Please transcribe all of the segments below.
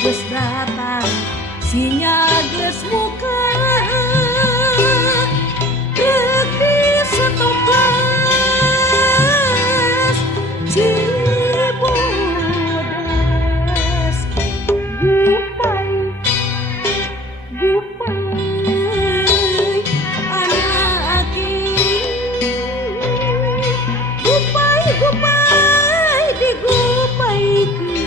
geus datang sinya geus muka rek di setoplas Cibodas gupai gupai anak gupai gupai digupaikeun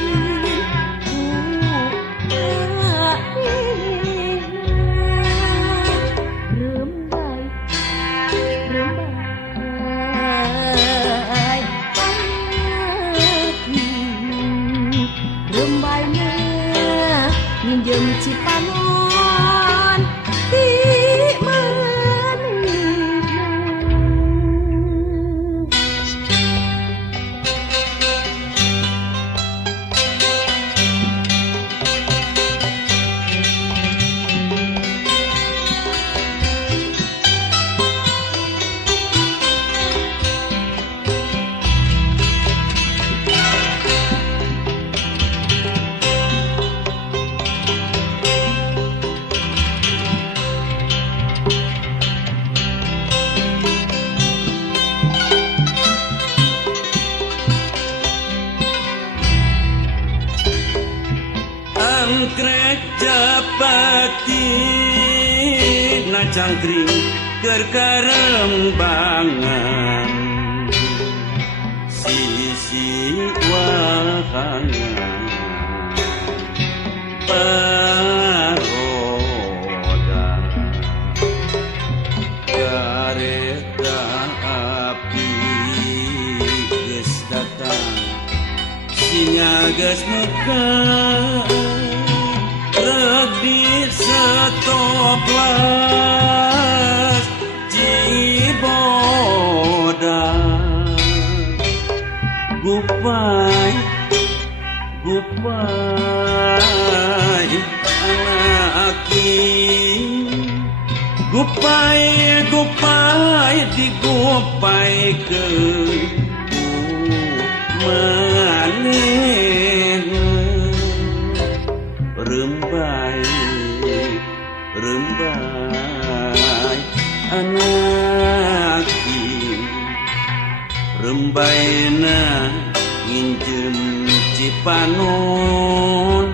rembai minjem Cipanon ti manehna angkrek japati na cangkring keur karembangan sisi wahangan paroda kareta api geus datang sinya geus megang di setoplas Cibodas gupai gupai anak gupai gupai digupaikeun manehna rembai rembai anak rembaina nginjem Cipanon